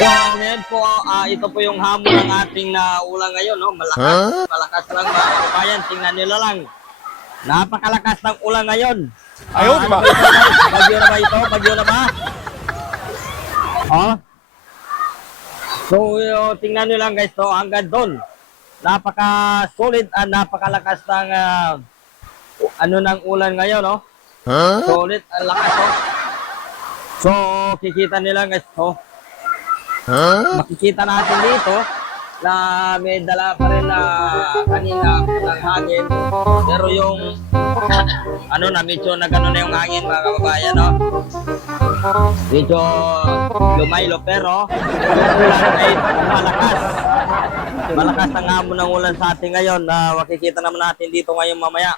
So, ngayon po, ito po yung hamon ng ating ulan ngayon, no? Malakas lang mga kababayan. Tingnan nyo lang. Napakalakas ng ulan ngayon. Ayaw, di ba? Ano ba ito, guys? Bagyo na ba ito? Bagyo na ba? Oh? So, tingnan nyo lang guys, to, hanggang doon. Napaka-solid at napakalakas ng ng ulan ngayon, no? Solid ang lakas, no? So, kikita nila guys, to. Makikita natin dito na may dala pa rin na kanina ng hangin. Pero yung medyo na gano'n na yung hangin mga kababayan, no? Medyo lumaylo pero yung ulan ay malakas. Malakas ang hamon ng ulan sa atin ngayon na makikita naman natin dito ngayon mamaya.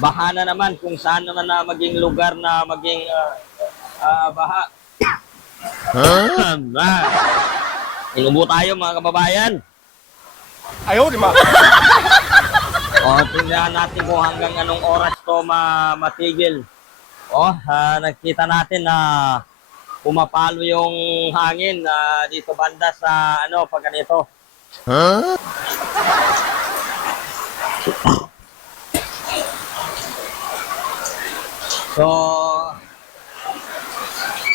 Baha na naman kung saan naman na maging lugar na maging baha. Inubo tayo mga kababayan. Ayaw, di ba? O, tingnan natin kung hanggang anong oras to matigil. O, nakita natin na pumapalo yung hangin dito banda sa pag ganito. So,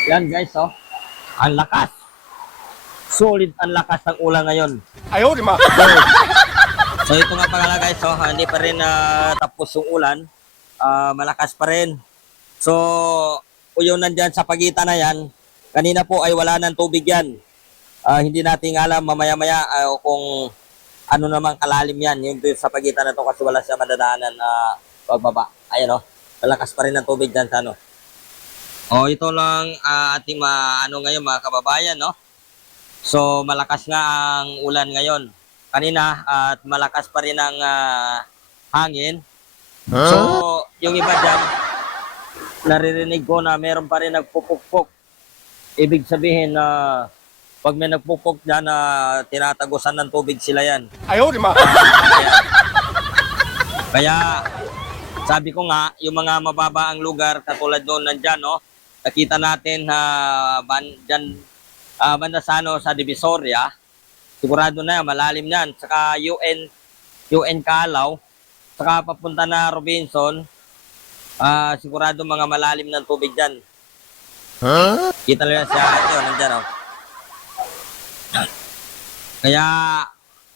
yan guys, ang lakas. Solid ang lakas ng ulan ngayon. Ayaw, di ba? So ito nga pala guys, hindi pa rin tapos yung ulan. Malakas pa rin. So, yung nandyan sa pagitan na yan, kanina po ay wala ng tubig yan. Hindi natin alam mamaya-maya kung ano namang kalalim yan. Yung sa pagitan na to kasi wala siya madadaanan pagbaba. Ayan malakas pa rin ang tubig dyan sa ito lang ating ngayon mga kababayan, no? So, malakas nga ang ulan ngayon. Kanina, at malakas pa rin ang hangin. So, yung iba dyan, naririnig ko na meron pa rin nagpupukpok. Ibig sabihin na pag may nagpupok dyan, tinatagusan ng tubig sila yan. Ayaw, di ba? Kaya, sabi ko nga, yung mga mababa ang lugar, katulad doon nandyan, nakita natin banda sa Divisoria, sigurado na yan, malalim yan. Saka UN Calaw, saka papunta na Robinson, sigurado mga malalim ng tubig dyan. Kita nyo yan siya, nandyan, Kaya,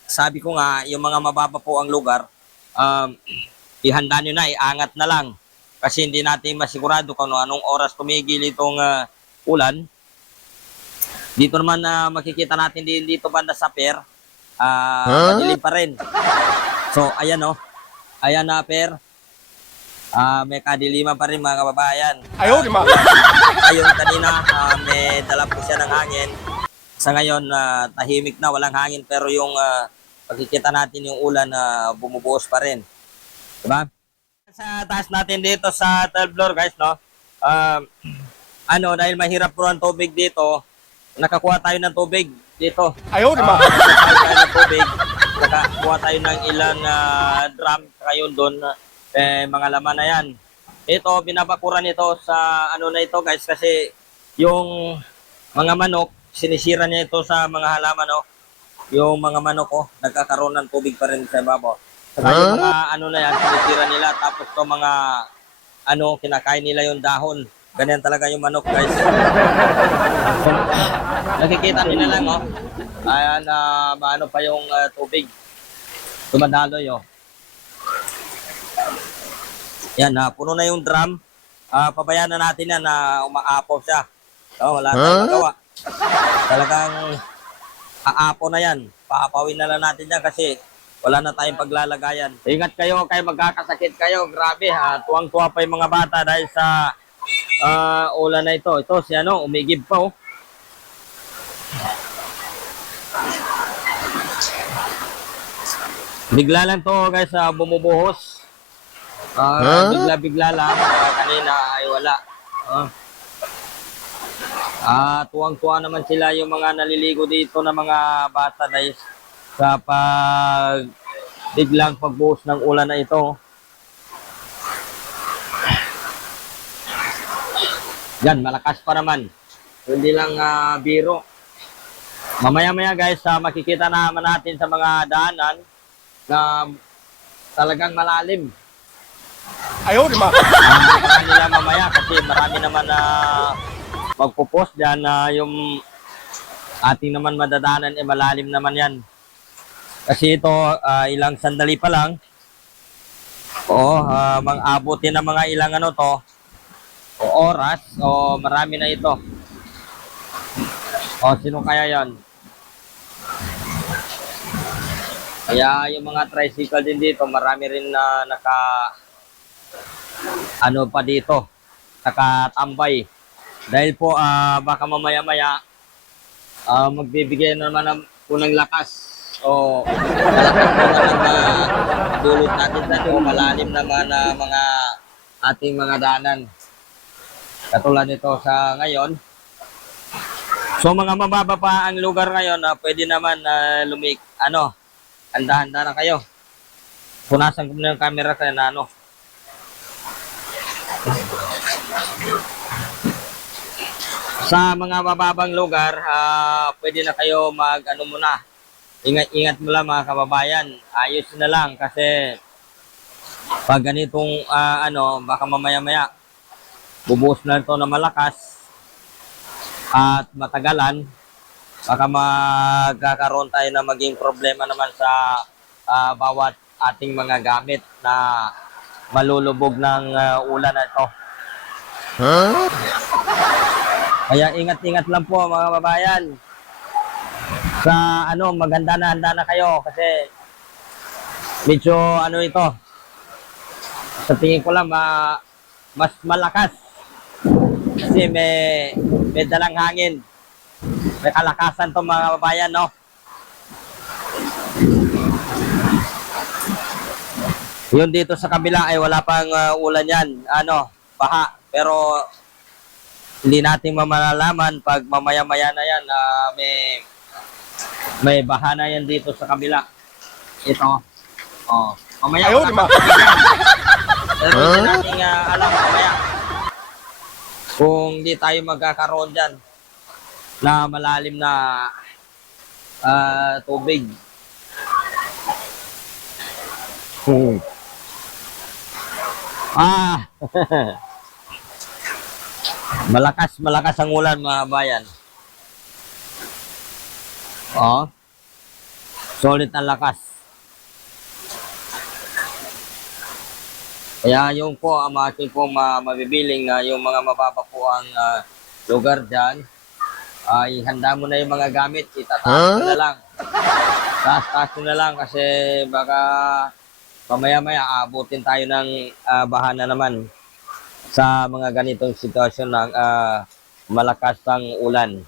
sabi ko nga, yung mga mababa po ang lugar, ihanda nyo na, iangat na lang. Kasi hindi natin masigurado kung anong oras tumigil itong ulan. Dito naman makikita natin dito banda sa pier, madilim pa rin. So, ayan ayan na pier. May kadiliman pa rin mga kababayan. Ayaw, di ba? Ayun kanina, may dala po siya ng hangin. Sa ngayon, tahimik na, walang hangin. Pero yung makikita natin yung ulan bumubuhos pa rin. Diba? Sa taas natin dito sa 12th floor guys, dahil mahirap po ang tubig dito, nakakuha tayo ng tubig dito. Ayaw, di ba? Nakakuha tayo ng tubig, nakakuha tayo ng ilang drum, saka yun doon, mga laman na yan. Ito, binabakuran ito sa na ito guys, kasi yung mga manok, sinisira niya ito sa mga halaman, yung mga manok, nagkakaroon ng tubig pa rin sa ibabaw. Saka yung mga na yan, sinisira nila, tapos to mga kinakain nila yung dahon. Ganyan talaga yung manok guys. Nakikita nila lang ayan maano pa yung tubig. Dumadaloy Yan puno na yung drum. Pabayaan na natin yan na umaapaw siya. Wala tayong magawa. Talagang aapaw na yan. Paapawin na lang natin yan kasi wala na tayong paglalagayan. Ingat kayo magkakasakit kayo. Grabe tuwang-tuwa pa yung mga bata dahil sa ulan na ito. Ito si umigib pa Bigla lang to guys bumubuhos. Bigla lang. Kanina ay wala. Tuwang-tuwa naman sila yung mga naliligo dito na mga bata dahil sa biglang pagbuhos ng ulan na ito. Yan, malakas pa naman. Hindi lang biro. Mamaya-maya guys, makikita naman natin sa mga daanan na talagang malalim. 哎呦我的妈！ Abangan nila mamaya kasi marami naman na magpo-post dyan na yung ating naman madadaanan malalim naman yan. Kasi ito ilang sandali pa lang. Oo, mang-abutin ng mga ilang ano to o oras o marami na ito. O sino kaya yan? Kaya yung mga tricycle din dito, marami rin na ano pa dito, nakatambay. Dahil po baka mamaya-maya magbibigay naman ng punang lakas o dulot natin sa o malalim naman na mga ating mga daanan. Katulad nito sa ngayon. So mga mababa pa ang lugar ngayon, pwede naman handa-handa na kayo. Punasan ko na yung camera kaya na ano. Sa mga mababang lugar, pwede na kayo muna. Ingat-ingat mo lang mga kababayan. Ayos na lang kasi pag ganitong baka mamaya-maya bubuhos na ito na malakas at matagalan, baka magkakaroon tayo na maging problema naman sa bawat ating mga gamit na malulubog ng ulan na ito. Kaya ingat-ingat lang po mga kababayan. Sa maganda na handa na kayo kasi medyo ito. Sa tingin ko lang mas malakas. Kasi may dalang hangin. May kalakasan to mga kababayan, no? Yun dito sa kabila ay wala pang ulan yan. Baha. Pero hindi natin malalaman pag mamaya-maya na yan may baha na yan dito sa kabila. Ito. Mamaya Ayaw, di ba? Pero hindi natin alam mamaya kung di tayo magkakaroon dyan na malalim na tubig. Malakas ang ulan mga bayan. Solid ang lakas. Kaya yung po ang ating pong mabibiling na yung mga mababa po ang lugar dyan, ay handa mo na yung mga gamit, itataas mo na lang. Taas mo na lang kasi baka mamaya-maya abutin tayo ng baha na naman sa mga ganitong sitwasyon ng malakas ang ulan.